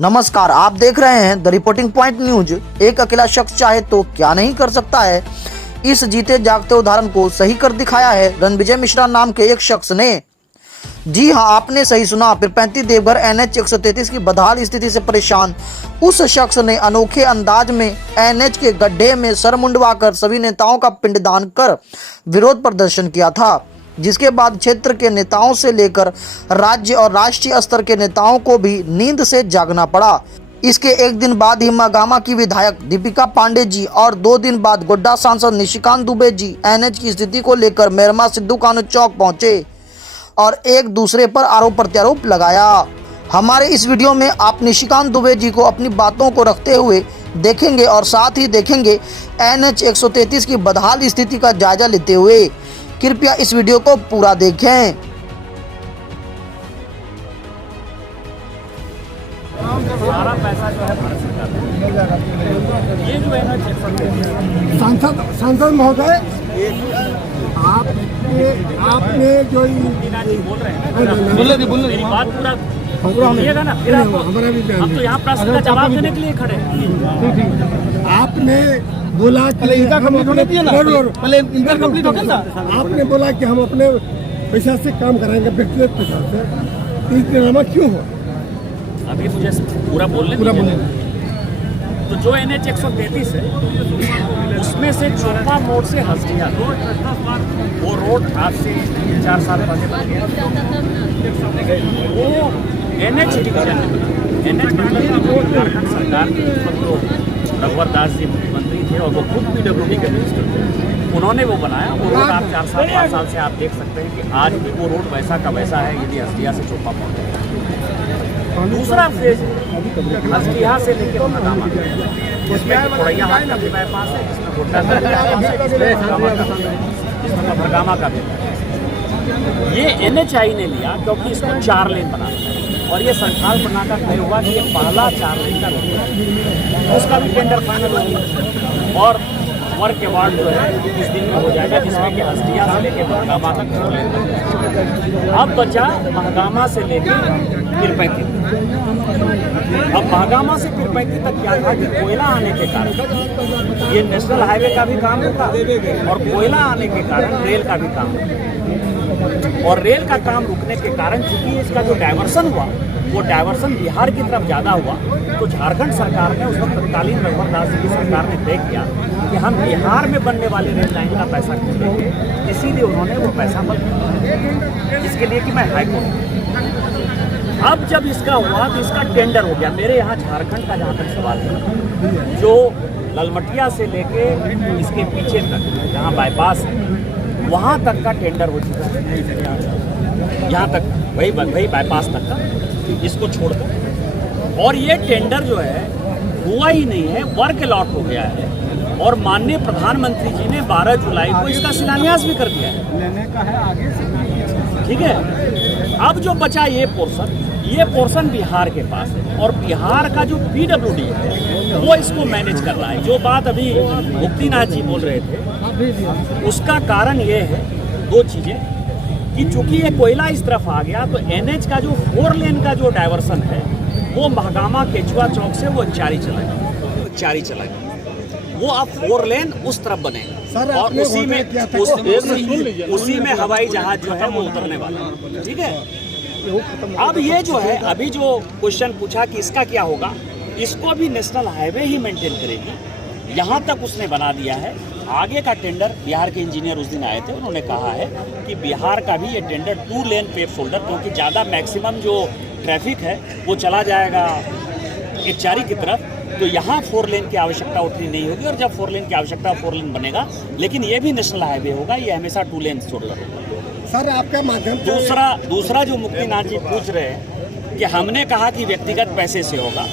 नमस्कार, आप देख रहे हैं द रिपोर्टिंग पॉइंट न्यूज। एक अकेला शख्स चाहे तो क्या नहीं कर सकता है। इस जीते जागते उदाहरण को सही कर दिखाया है रणविजय मिश्रा नाम के एक शख्स ने। जी हां, आपने सही सुना। पीरपैंती देवघर NH 133 की बदहाल स्थिति से परेशान उस शख्स ने अनोखे अंदाज में NH के गड्ढे में सर मुंडवाकर सभी नेताओं का पिंडदान कर विरोध प्रदर्शन किया था, जिसके बाद क्षेत्र के नेताओं से लेकर राज्य और राष्ट्रीय स्तर के नेताओं को भी नींद से जागना पड़ा। इसके एक दिन बाद ही महागामा की विधायक दीपिका पांडे जी और 2 दिन बाद गोड्डा सांसद निशिकांत दुबे जी NH की स्थिति को लेकर मेहरमा सिद्धू कानू चौक पहुंचे और एक दूसरे पर आरोप प्रत्यारोप लगाया। हमारे इस वीडियो में आप निशिकांत दुबे जी को अपनी बातों को रखते हुए देखेंगे और साथ ही देखेंगे NH 133 की बदहाल स्थिति का जायजा लेते हुए। कृपया इस वीडियो को पूरा देखें। सारा पैसा जो है भारत सरकार का। ये जो है ना सांसद महोदय, आपने जो जी बोल रहे हैं, बोल मेरी बात पूरा सुनिएगा ना, फिर आपको हम तो यहाँ प्रश्न का जवाब देने के लिए खड़े हैं। आपने बोला कि आपने बोला कि हम अपने पैसा से काम कराएंगे, व्यक्तिगत पैसा से। इस ड्रामा क्यों हो? अभी मुझे पूरा बोलने तो जो NH 133 है उसमें से चोपा मोड़ से हल्दिया वो रोड आज से 4 साल पहले बन गया। वो NH डिवीजन झारखंड सरकार के तो रघुवर दास जी मुख्यमंत्री थे और वो खुद PWD के मिनिस्टर थे। उन्होंने वो बनाया। वो रोड आप 4 साल 5 साल से आप देख सकते हैं कि आज भी वो रोड वैसा का वैसा है यदि हल्दिया से चोपा मोड़ है। दूसरा फेज हल्दिया से लेकर महागामा, जिसमें कोड़ैया हाट का भी बाईपास है, जिसमें गोड्डा का भी बाईपास है, जिसमें महागामा का भी बाईपास। ये NHI ने लिया क्योंकि इसको 4 लेन बनाना है और ये संथाल बना का तय हुआ कि ये पहला 4 लेन का रोड है। उसका भी टेंडर फाइनल हो गया और वर्क अवार्ड जो है इस दिन में हो जाएगा, जिसमें कि हल्दिया से लेकर महागामा तक 4 लेन बनेगा। अब बचा महागामा से लेकर पीरपैंती। अब महागामा से पीरपैंती तक क्या था कि कोयला आने के कारण ये नेशनल हाईवे का भी काम होता और कोयला आने के कारण रेल का भी काम होता। और रेल का काम रुकने के कारण चूंकि इसका जो डायवर्सन हुआ वो डायवर्सन बिहार की तरफ ज़्यादा हुआ, तो झारखंड सरकार ने उस वक्त तत्कालीन रघुवर दास जी की सरकार ने तय किया कि हम बिहार में बनने वाली रेल लाइन का पैसा क्यों देंगे। इसीलिए उन्होंने वो पैसा बंद किया, इसके लिए कि मैं हाईकोर्ट। अब जब इसका हुआ तो इसका टेंडर हो गया। मेरे यहाँ झारखंड का जहाँ तक सवाल है, जो ललमटिया से लेके इसके पीछे तक जहाँ बाईपास है वहाँ तक का टेंडर हो चुका है। यहाँ तक वही बाईपास तक का, इसको छोड़कर। और ये टेंडर जो है हुआ ही नहीं है, वर्क अलॉट हो गया है और माननीय प्रधानमंत्री जी ने 12 जुलाई को इसका शिलान्यास भी कर दिया है। ठीक है, अब जो बचा ये पोर्शन बिहार के पास है और बिहार का जो PWD है वो इसको मैनेज कर रहा है। जो बात अभी मुक्तिनाथ जी बोल रहे थे उसका कारण ये है 2 चीजें कि चूंकि ये कोयला इस तरफ आ गया तो NH का जो 4 लेन का जो डायवर्सन है वो महागामा केचुआ चौक से वो चारी चला गया। वो अब 4 लेन उस तरफ बनेगा और उसी में हवाई जहाज जो है वो उतरने वाला है। ठीक है, अब ये जो है अभी जो क्वेश्चन पूछा कि इसका क्या होगा, इसको भी नेशनल हाईवे ही मेंटेन करेगी। यहाँ तक उसने बना दिया है। आगे का टेंडर बिहार के इंजीनियर उस दिन आए थे, उन्होंने कहा है कि बिहार का भी ये टेंडर 2 लेन पेव शोल्डर, क्योंकि ज़्यादा मैक्सिमम जो ट्रैफिक है वो चला जाएगा एचआरई की तरफ, तो यहाँ 4 लेन की आवश्यकता उतनी नहीं होगी। और जब 4 लेन की आवश्यकता 4 लेन बनेगा, लेकिन ये भी नेशनल हाईवे होगा, ये हमेशा 2 लेन शोल्डर होगा। सर, आपका माध्यम दूसरा जो मुक्तिनाथ जी पूछ रहे हैं कि हमने कहा कि व्यक्तिगत पैसे से होगा।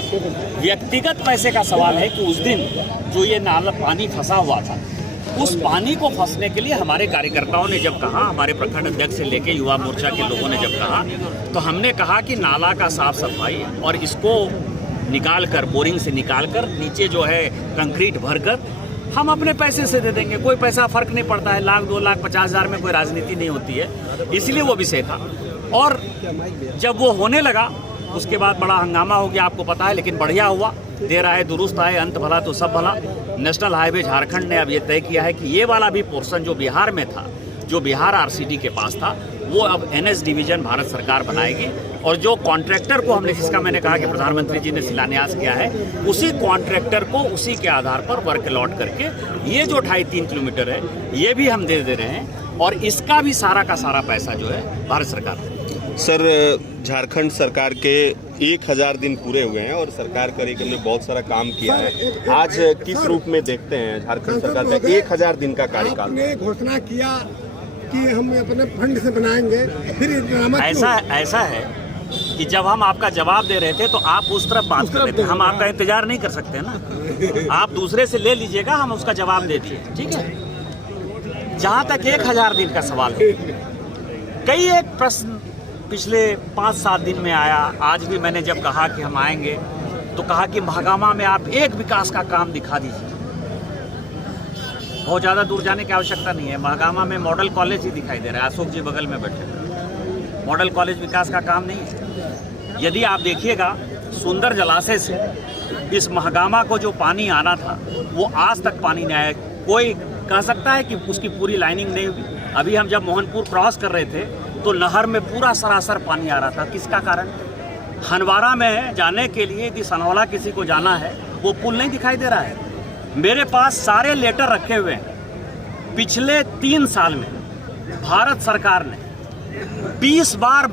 व्यक्तिगत पैसे का सवाल है कि उस दिन जो ये नाला पानी फंसा हुआ था, उस पानी को फंसने के लिए हमारे कार्यकर्ताओं ने जब कहा, हमारे प्रखंड अध्यक्ष से लेके युवा मोर्चा के लोगों ने जब कहा, तो हमने कहा कि नाला का साफ सफाई और इसको निकालकर, बोरिंग से निकालकर नीचे जो है कंक्रीट भरकर हम अपने पैसे से दे देंगे। कोई पैसा फर्क नहीं पड़ता है, 1 लाख 2 लाख 50,000 में कोई राजनीति नहीं होती है। इसलिए वो विषय था। और जब वो होने लगा उसके बाद बड़ा हंगामा हो गया, आपको पता है, लेकिन बढ़िया हुआ, देर आए दुरुस्त आए, अंत भला तो सब भला। नेशनल हाईवे झारखंड ने अब ये तय किया है कि ये वाला भी पोर्शन जो बिहार में था, जो बिहार आरसीडी के पास था, वो अब एनएच डिवीजन भारत सरकार बनाएगी। और जो कॉन्ट्रैक्टर को हमने, जिसका मैंने कहा कि प्रधानमंत्री जी ने शिलान्यास किया है, उसी कॉन्ट्रैक्टर को उसी के आधार पर वर्क अलॉट करके ये जो 2.5-3 किलोमीटर है ये भी हम दे रहे हैं, और इसका भी सारा का सारा पैसा जो है भारत सरकार देगी। सर, झारखंड सरकार के 1000 दिन पूरे हुए हैं और सरकार करीब ने बहुत सारा काम किया है। आज किस रूप में देखते हैं झारखंड सरकार का 1000 दिन का कार्यकाल? आपने घोषणा किया कि हम अपने फंड से बनाएंगे, फिर ये ड्रामा क्यों? ऐसा है कि जब हम आपका जवाब दे रहे थे तो आप उस तरफ बात कर रहे थे, हम आपका इंतजार नहीं कर सकते ना। आप दूसरे से ले लीजिएगा, हम उसका जवाब दे दिए, ठीक है। जहाँ तक 1000 दिन का सवाल है, कई एक प्रश्न पिछले 5-7 दिन में आया। आज भी मैंने जब कहा कि हम आएंगे तो कहा कि महागामा में आप एक विकास का काम दिखा दीजिए। बहुत ज़्यादा दूर जाने की आवश्यकता नहीं है, महागामा में मॉडल कॉलेज ही दिखाई दे रहा है, अशोक जी बगल में बैठे हैं। मॉडल कॉलेज विकास का काम नहीं है। यदि आप देखिएगा, सुंदर जलाशय से इस महागामा को जो पानी आना था वो आज तक पानी नहीं आया। कोई कह सकता है कि उसकी पूरी लाइनिंग नहीं हुई। अभी हम जब मोहनपुर क्रॉस कर रहे थे तो नहर में पूरा सरासर पानी आ रहा था। किसका कारण? हनवारा में जाने के लिए यदि सनौला किसी को जाना है, वो पुल नहीं दिखाई दे रहा है। मेरे पास सारे लेटर रखे हुए हैं। पिछले 3 साल में भारत सरकार ने 20 बार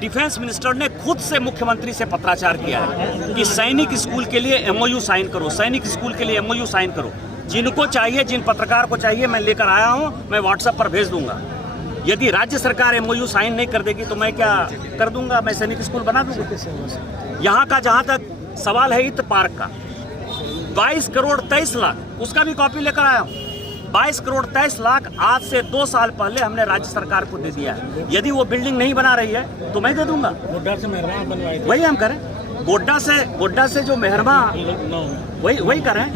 डिफेंस मिनिस्टर ने खुद से मुख्यमंत्री से पत्राचार किया है कि सैनिक स्कूल के लिए एमओयू साइन करो, सैनिक स्कूल के लिए एमओयू साइन करो। जिनको चाहिए, जिन पत्रकार को चाहिए, मैं लेकर आया हूं, मैं व्हाट्सएप पर भेज दूंगा। यदि राज्य सरकार एमओयू साइन नहीं कर देगी तो मैं क्या कर दूंगा? मैं सैनिक स्कूल बना दूंगा। यहाँ का जहाँ तक सवाल है इत्र पार्क का, 22 करोड़ 23 लाख, उसका भी कॉपी लेकर आया हूँ। 22 करोड़ 23 लाख आज से 2 साल पहले हमने राज्य सरकार को दे दिया है। यदि वो बिल्डिंग नहीं बना रही है तो मैं दे दूंगा। गोड्डा से मेहरमा बनवाई, वही हम करें। गोड्डा से जो मेहरमा, वही करें।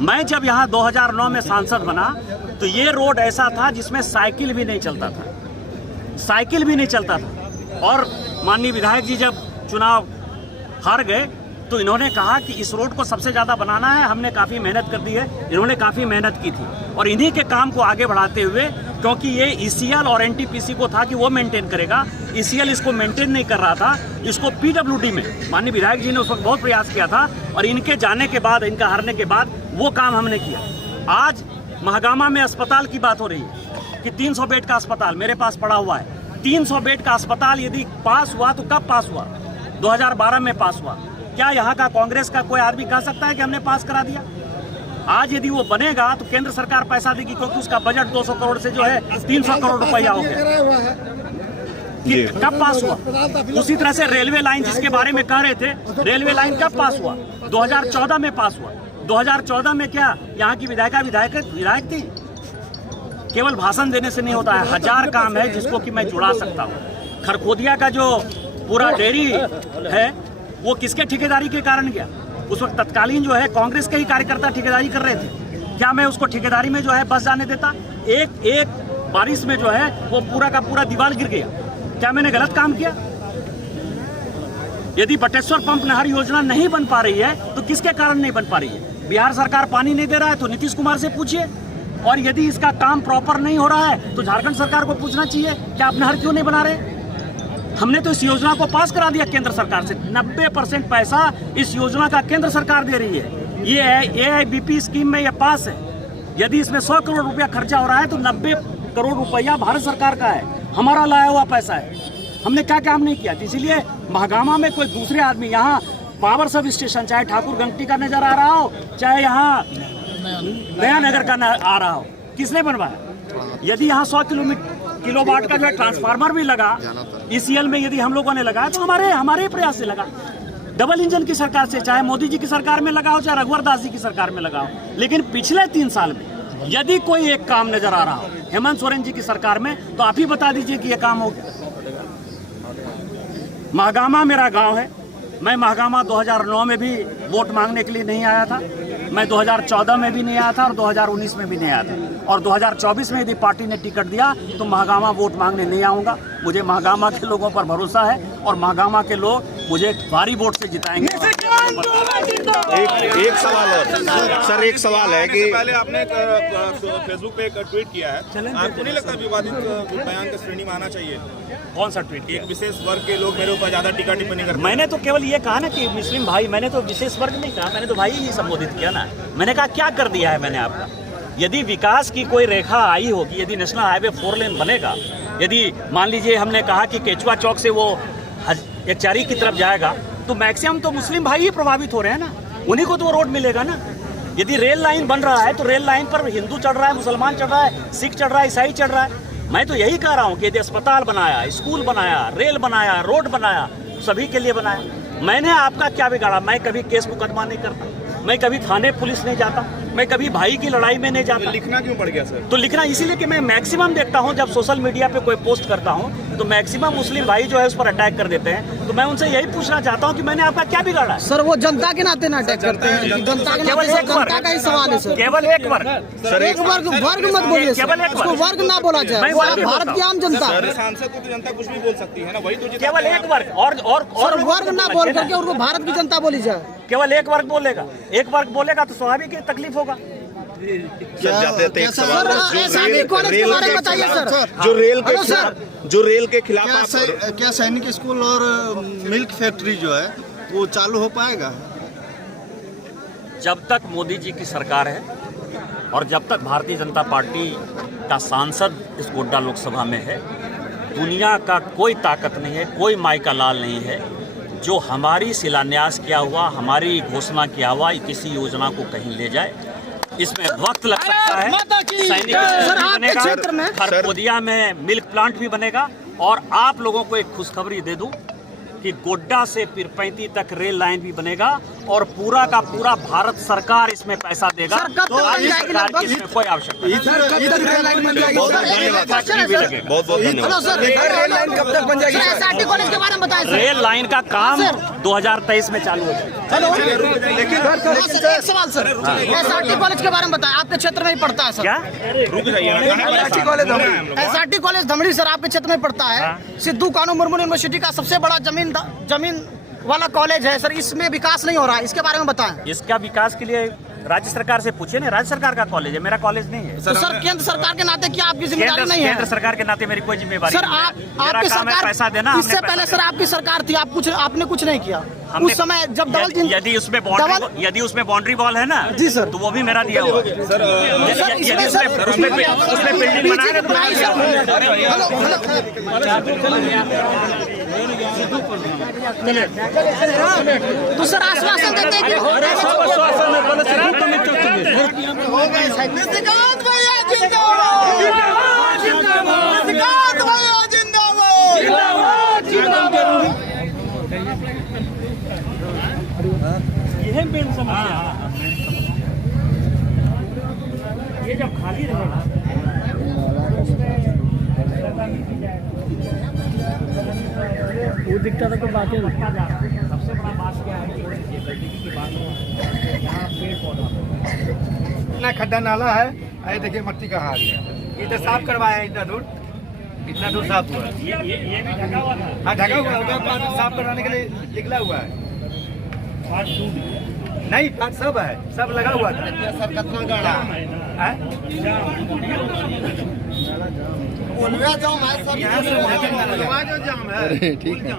मैं जब यहाँ 2009 में सांसद बना तो ये रोड ऐसा था जिसमें साइकिल भी नहीं चलता था, साइकिल भी नहीं चलता था। और माननीय विधायक जी जब चुनाव हार गए तो इन्होंने कहा कि इस रोड को सबसे ज़्यादा बनाना है। हमने काफ़ी मेहनत कर दी है, इन्होंने काफ़ी मेहनत की थी। और इन्हीं के काम को आगे बढ़ाते हुए, क्योंकि ये ईसीएल और एनटीपीसी को था कि वो मेंटेन करेगा, ईसीएल इसको मेंटेन नहीं कर रहा था, इसको पीडब्ल्यूडी में माननीय विधायक जी ने उस वक्त बहुत प्रयास किया था। और इनके जाने के बाद, इनका हारने के बाद वो काम हमने किया। आज महागामा में अस्पताल की बात हो रही है कि 300 बेड का अस्पताल मेरे पास पड़ा हुआ है। 300 बेड का अस्पताल यदि पास हुआ तो कब पास हुआ? 2012 में पास हुआ। क्या यहाँ का कांग्रेस का कोई आदमी कह सकता है कि हमने पास करा दिया? आज यदि वो बनेगा तो केंद्र सरकार पैसा देगी, क्योंकि उसका बजट 200 करोड़ से जो है 300 करोड़ रुपया हो गया। कि कब पास हुआ? उसी तरह से रेलवे लाइन जिसके बारे में कह रहे थे, रेलवे लाइन कब पास हुआ? 2014 में पास हुआ। 2014 में क्या यहाँ की विधायक थी? केवल भाषण देने से नहीं होता है, 1000 काम है जिसको कि मैं जुड़ा सकता हूँ। खरखोदिया का जो पूरा डेयरी है वो किसके ठेकेदारी के कारण गया? उस वक्त तत्कालीन जो है कांग्रेस के ही कार्यकर्ता ठेकेदारी कर रहे थे। क्या मैं उसको ठेकेदारी में जो है बस जाने देता? एक बारिश में जो है वो पूरा का पूरा दीवार गिर गया। क्या मैंने गलत काम किया? यदि बटेश्वर पंप नहर योजना नहीं बन पा रही है तो किसके कारण नहीं बन पा रही है? बिहार सरकार पानी नहीं दे रहा है तो नीतीश कुमार से पूछिए। और यदि इसका काम प्रॉपर नहीं हो रहा है तो झारखंड सरकार को पूछना चाहिए कि आप नहर क्यों नहीं बना रहे? हमने तो इस योजना को पास करा दिया केंद्र सरकार से। 90% पैसा इस योजना का केंद्र सरकार दे रही है। ये AIBP स्कीम में ये पास है। यदि इसमें 100 करोड़ रुपया खर्चा हो रहा है तो 90 करोड़ रुपया भारत सरकार का है, हमारा लाया हुआ पैसा है। हमने क्या काम नहीं किया? इसीलिए महागामा में कोई दूसरे आदमी, यहाँ पावर सब स्टेशन चाहे ठाकुर गंगटी का नजर आ रहा हो, चाहे यहाँ नया नगर का आ रहा हो, किसने बनवाया? यदि यहाँ 100 किलोवाट का जो है ट्रांसफार्मर भी लगा, ECL में यदि हम लोगों ने लगाया तो हमारे प्रयास से लगा। डबल इंजन की सरकार से, चाहे मोदी जी की सरकार में लगाओ, चाहे रघुवर दास जी की सरकार में लगाओ। लेकिन पिछले 3 साल में यदि कोई एक काम नजर आ रहा हो हेमंत सोरेन जी की सरकार में, तो आप ही बता दीजिए कि यह काम हो गया। महागामा मेरा गांव है। मैं महागामा 2009 में भी वोट मांगने के लिए नहीं आया था, मैं 2014 में भी नहीं आया था और 2019 में भी नहीं आया था। और 2024 में यदि पार्टी ने टिकट दिया तो महागामा वोट मांगने नहीं आऊँगा। मुझे महागामा के लोगों पर भरोसा है और महागामा के लोग मुझे भारी वोट से जिताएंगे। एक सवाल और सर, एक सवाल है कि पहले आपने फेसबुक पे एक ट्वीट किया है, आपको नहीं लगता विवादित बयान की श्रेणी में आना चाहिए? कौन सा ट्वीट किया? एक विशेष वर्ग के लोग मेरे ऊपर ज्यादा टीका टिप्पणी करते हैं। मैंने तो केवल ये कहा ना कि मुस्लिम भाई, मैंने तो विशेष वर्ग नहीं कहा, मैंने तो भाई ही संबोधित किया ना। मैंने कहा क्या कर दिया है मैंने आपका? यदि विकास की कोई रेखा आई होगी, यदि नेशनल हाईवे 4 लेन बनेगा, यदि मान लीजिए हमने कहा कि केचुआ चौक से वो एकचारी की तरफ जाएगा, तो मैक्सिमम तो मुस्लिम भाई ही प्रभावित हो रहे हैं ना, उन्हीं को तो रोड मिलेगा ना। यदि रेल लाइन बन रहा है तो रेल लाइन पर हिंदू चढ़ रहा है, मुसलमान चढ़ रहा है, सिख चढ़ रहा है, ईसाई चढ़ रहा है। मैं तो यही कह रहा हूँ कि यदि अस्पताल बनाया, स्कूल बनाया, रेल बनाया, रोड बनाया, सभी के लिए बनाया। मैंने आपका क्या बिगाड़ा? मैं कभी केस मुकदमा नहीं करता, मैं कभी थाने पुलिस नहीं जाता, मैं कभी भाई की लड़ाई में नहीं जाता। लिखना क्यों पड़ गया सर? तो लिखना इसीलिए कि मैं मैक्सिमम देखता हूं, जब सोशल मीडिया पे कोई पोस्ट करता हूं तो मैक्सिमम मुस्लिम भाई जो है उस पर अटैक कर देते हैं। तो मैं उनसे यही पूछना चाहता हूं कि मैंने आपका क्या बिगाड़ा है? सर वो जनता के नाते ना अटैक करते हैं, जनता के केवल नाते एक जनता का ही सवाल है सर। केवल एक वर्ग, एक वर्ग मत बोलिए केवल सर, एक उसको वर्ग ना बोला जाए, मैं वो वर्ग ही भारत बोलता की आम जनता सर, सांसद को तो जनता कुछ भी बोल सकती है ना, वही तो जितना- केवल एक वर्ग और सर वर्ग ना बोल करके उनको भारत की जनता बोली जाए। केवल एक वर्ग बोलेगा, एक वर्ग बोलेगा तो स्वाभाविक तकलीफ होगा। सर जाते जाते एक सवाल, सैनिक कॉलेज के बारे में बताइए सर। जो रेल के खिलाफ क्या सैनिक स्कूल और मिल्क फैक्ट्री जो है वो चालू हो पाएगा? जब तक मोदी जी की सरकार है और जब तक भारतीय जनता पार्टी का सांसद इस गोड्डा लोकसभा में है, दुनिया का कोई ताकत नहीं है, कोई माई का लाल नहीं है जो हमारी शिलान्यास किया हुआ, हमारी घोषणा किया हुआ किसी योजना को कहीं ले जाए। इसमें वक्त लग सकता है, सैनिक स्कूल भी बनेगा, खरकोदिया में मिल्क प्लांट भी बनेगा। और आप लोगों को एक खुशखबरी दे दूं कि गोड्डा से पीरपैंती तक रेल लाइन भी बनेगा और पूरा का पूरा भारत सरकार इसमें पैसा देगा। तो राज्य सरकार की इसमें कोई आवश्यकता नहीं। बहुत बहुत धन्यवाद। कब तक बन जाएगी? एसआरटी कॉलेज के बारे में बताएं सर। रेल लाइन का काम 2023 में चालू हो जाएगा। एक सवाल सर, एसआरटी कॉलेज के बारे में बताएं, आपके क्षेत्र में ही पड़ता है सर। क्या? रुक जाइए ना, एसआरटी कॉलेज धमड़ी सर आपके क्षेत्र में पड़ता है। सिद्धू कानू मुर्मू यूनिवर्सिटी का सबसे बड़ा जमीन वाला कॉलेज है सर, इसमें विकास नहीं हो रहा है, इसके बारे में बताएं। इसका विकास के लिए राज्य सरकार से पूछिए ना, राज्य सरकार का कॉलेज है, मेरा कॉलेज नहीं है। तो सर केंद्र सरकार के नाते क्या आपकी जिम्मेदारी नहीं है? केंद्र सरकार के नाते मेरी कोई जिम्मेदारी सर नहीं है। आपकी मेरा काम है सरकार पैसा देना। इससे पहले सर आपकी सरकार थी, आपने कुछ नहीं किया उस समय जब यदि उसमें बाउंड्री वॉल है ना जी सर, तो वो भी मेरा दिया हुआ है। यदि उसमें बिल्डिंग बनाएगा तो सर आश्वासन देते हैं ये जब खाली रहेगा वो दिखता था तो बातें सबसे बड़ा बात क्या है की बात यहाँ पेड़ पौधा इतना खड्डा नाला है, अरे देखिए मट्टी का हाल है, इधर साफ करवाया है, इतना दूर साफ हुआ है। ये भी ढका हुआ था। हाँ ढका हुआ है, उधर साफ करवाने के लिए निकला हुआ है। नहीं पार्ट सब है, सब लगा हुआ था सर। कितना गाड़ा है? जाम है, ठीक है।